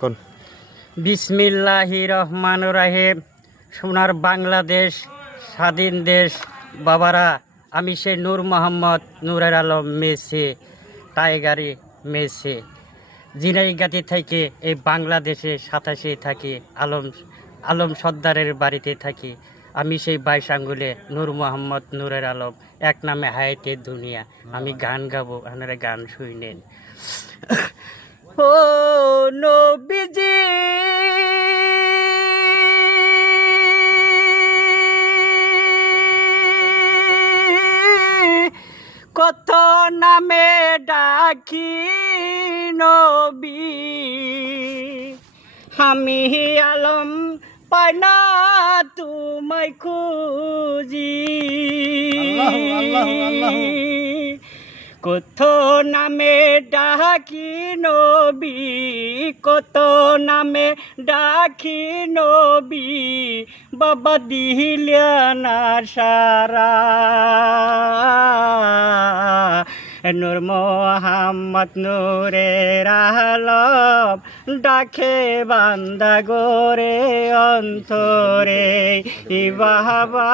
কোন বিসমিল্লাহির রহমানির রহিম। সোনার বাংলাদেশ, স্বাধীন দেশ বাবারা, আমি সেই নূর মোহাম্মদ নূরের আলম মেসি, টাইগারি মেসি, জিনাইগাতি থেকে এই বাংলাদেশে 87 থাকি, আলম সর্দারের বাড়িতে থাকি। আমি সেই 22 আঙ্গুলে নূর মোহাম্মদ নূরের আলম, এক নামে হায়াতে দুনিয়া। আমি গান গাবো, আপনারা গান শুনেন। ও নবীজি কত নামে ডাকি নবী, আমি আলম পানা তোমায় খুঁজি। কত নামে ডাকি নবী, কত নামে ডাকি নবী, বাবা দিলিয়া না সারা। নূর মোহাম্মদ নূরের আলম ডাকে বান্দা গোরে অন্তরে, ই বাবা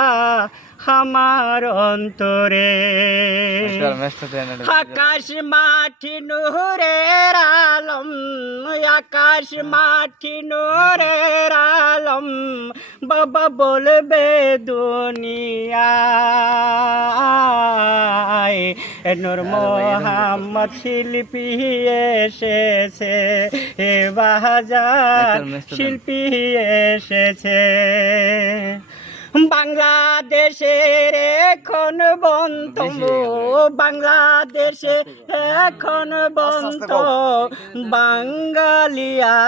আমার অন্তরে। আকাশ মাটি নূরের আলম, আকাশ মাটি নূরের আলম, বাবা বলবে দুনিয়ায়। নূর মোহাম্মদ শিল্পী এসেছে, এ বাজার শিল্পী এসেছে। বাংলাদেশের এখন বন্ধ, বাংলাদেশে এখন বন্ধ বাঙালিয়া।